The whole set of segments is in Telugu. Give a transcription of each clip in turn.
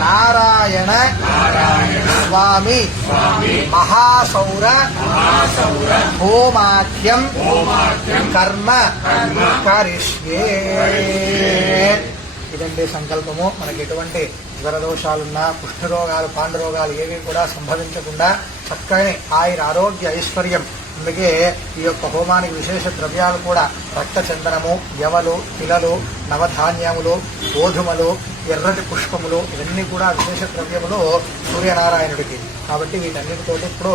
నారాయణ. స్వామి. మహాసౌర. హోమాఖ్యం కర్మ. కరిష్యే. ఇదండి సంకల్పము. మనకి ఎటువంటి జ్వరదోషాలున్నా కుష్ఠరోగాలు పాండురోగాలు ఏవి కూడా సంభవించకుండా చక్కని ఆయుర ఆరోగ్య ఐశ్వర్యం. అందుకే ఈ యొక్క హోమానికి విశేష ద్రవ్యాలు కూడా రక్త చందనము ఎవలు పిలలు నవధాన్యములు గోధుమలు ఎర్రటి పుష్పములు ఇవన్నీ కూడా విశేష ద్రవ్యములు సూర్యనారాయణుడికి. కాబట్టి వీటన్నిటితోటి ఇప్పుడు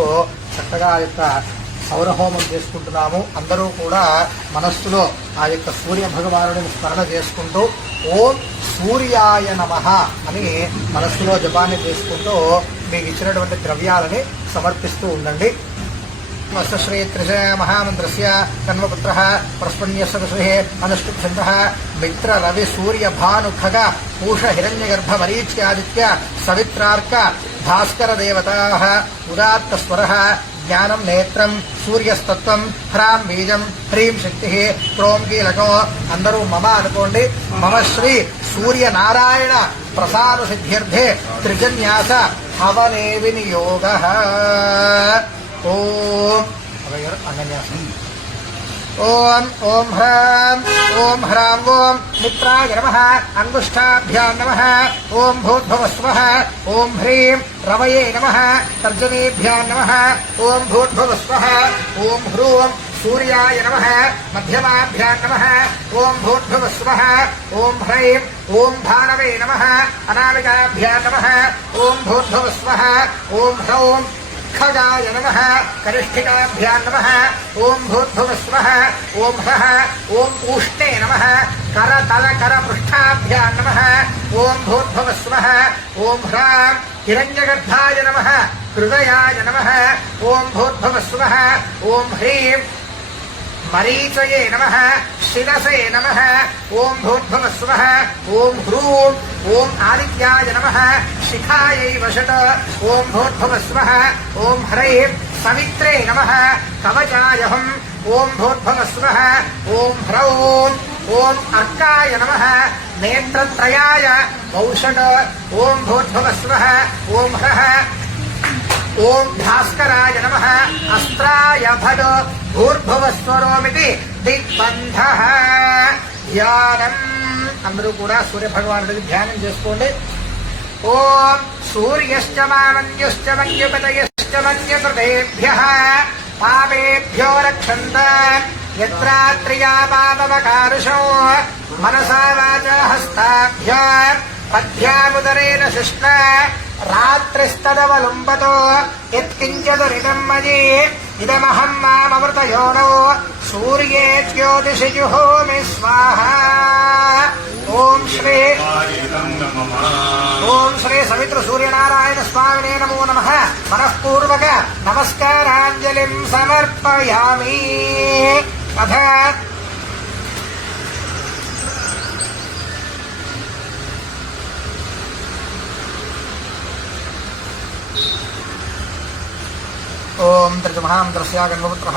చక్కగా ఆ యొక్క సౌరహోమం చేసుకుంటున్నాము. అందరూ కూడా మనస్సులో ఆ యొక్క సూర్య భగవానుడిని స్మరణ చేసుకుంటూ ఓం సూర్యాయ నమ అని మనస్సులో జపాన్ని చేసుకుంటూ మీకు ఇచ్చినటువంటి ద్రవ్యాలని సమర్పిస్తూ ఉండండి. శ్రీ త్రిశ మహామంత్రస్య కన్మపుత్ర ప్రస్పన్యస్వ ఋషే అనుష్ఠుఛంద మిత్ర రవి సూర్య భాను ఖగ పూష హిరణ్యగర్భ మరీచ్యాదిత్య సవిత్రార్క భాస్కర దేవతా ఉదాత్త స్వర జ్ఞానం నేత్రం సూర్యస్తత్వం హ్రాం బీజం హ్రీం శక్తి క్రోం కీలకం అందరూ మమ అనుకోండి మమ శ్రీ సూర్య నారాయణ ప్రసాద సిద్ధ్యర్థే త్రిజన్యాస హవనే వినియోగ ఓం అవయర్ అన్యన్యాసం ఓం ఓం హ్రాం ఓం హ్రాం ఓం మిత్రాయ నమ అంగుష్టాభ్యాం నమ ఓం భూద్భవస్వ ఓం హ్రీం రవయే నమ తర్జనేభ్యాం నమ ఓం భూద్భవస్వ ఓం హ్రూం సూర్యాయ నమ మధ్యమాభ్యాం నమ ఓం భూద్భవస్వ ఓం హ్రైం ఓం భానవే నమ అనామికాభ్యాం నమ ఓం భూద్భవస్వ ఓం హ్రౌం ఖగాయ నమ కనిష్ఠికాభ్యా నమ ఓం భూద్భువస్వ ఓం హ్రః ఓం ఊష్ణే నమ కరతల కర పృష్ఠాభ్యా నమ ఓం భూద్భువస్వ ఓం హ్రాం హిరణ్యగర్భాయ నమ హృదయాయ నమ ఓం భూద్భువస్వ ఓం హ్రీం మరీచయే నమ శిరసే నమ ఓం భూర్భువస్వ ఓం హ్రూం ఓం ఆదిత్యాయ నమ శిఖాయై వషట ఓం భూర్భువస్వ ఓం హ్రై సవిత్రే నమ కవచాయహం ఓం భూర్భువస్వ ఓం హ్రౌం ఓం అర్కాయ నమ నేత్రత్రయాయ ఔషట ఓం భూర్భువస్వ ఓం హ్రః ఓం భాస్కరాయ నమ అస్త్రాయ భద ఊర్భవస్వరోమితి దిగ్బంధ. ధ్యానం. అందరూ కూడా సూర్య భగవానుడికి ధ్యానం చేసుకోండి. ఓం సూర్యశ్చ మామన్యుశ్చ మన్యుపతయశ్చ మన్యకృతేభ్య పాపేభ్యో రక్షంత. యత్రాత్రియా పాపవకారుషో మనసా వాచ హస్తాభ్య. పద్భ్యాముదరేణ శిష్ట. రాత్రిస్తదవలుంబతో. యత్కించదురిదం మయీ ఇదమహం మామృతయోనో సూర్యే జ్యోతిషి జుహోమి స్వాహ ఓం శ్రీ ఓం శ్రీ సవిత్ర సూర్యనారాయణ స్వామినే నమో నమ మనఃపూర్వక నమస్కారాంజలిం సమర్పయామి అథ अन्तर्जमहान्तरस्यागन्वपुत्रः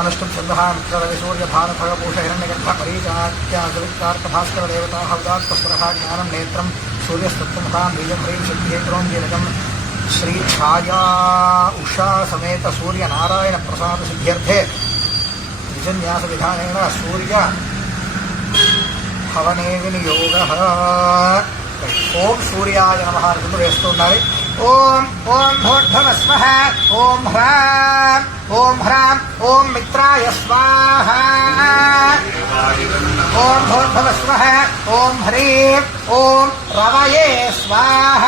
अनुष्टुं छन्दहान्तरविसूर्यभारतभगपूषहिरण्यगर्भपरीचात्याजवित्तार्कभास्करदेवताः उदात्तस्वरः ज्ञानं नेत्रं सूर्यस्तुत्तमतां बीजं श्रीछाया उषा समेत सूर्यनारायणप्रसादसिद्ध्यर्थे सूर्य हवने ओम सूर्याय విధానేన సూర్య హవనే వినియోగ ఓం సూర్యాయ నమ అనుకుంటూ వేస్తూ ఉండాలి ఓం ఓం భూర్భవ స్వహ ఓం హ్రాం ఓం హ్రాం ఓం మిత్రాయ స్వాహ ఓం భూర్భవ స్వహ ఓం హ్రీం ఓం రవయే స్వాహ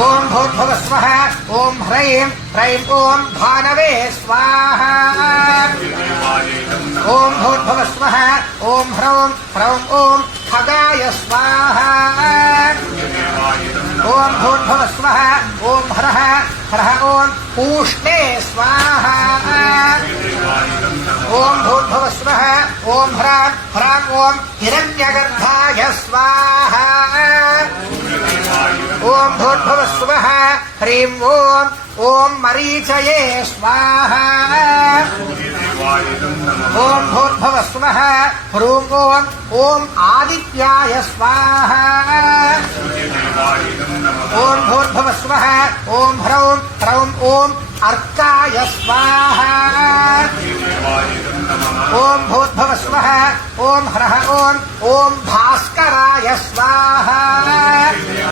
ఓం భూర్భవ స్వ ఓం హ్రైం హ్రైం ఓం భానవే స్వాహ. ఓం భూర్భవ స్వ ఓం హ్రౌం హ్రౌం ఓం ఖగాయ స్వాహ. ఓం భూర్భవ స్వ ఓం హ్రః హ్రః ఓం పూష్ణే స్వాహ. ఓం భూర్భవ స్వ ఓం హ్రాం హ్రాం ఓం హిరణ్యగర్భాయ స్వాహ. ఓం భూర్భవ స్వహ హ్రీం ఓం ఓం మరీచయే స్వాహ ఓం భూర్భవ స్వ హ్రూం ఓం ఓం ఆదిత్యాయ స్వాహ ఓం భూర్భవ స్వ ఓం హ్రౌం హ్రౌం ఓం అర్కాయ స్వాహ ఓం భూర్భవ స్వ ఓం హ్రహ ఓం ఓం భాస్కరాయ స్వాహ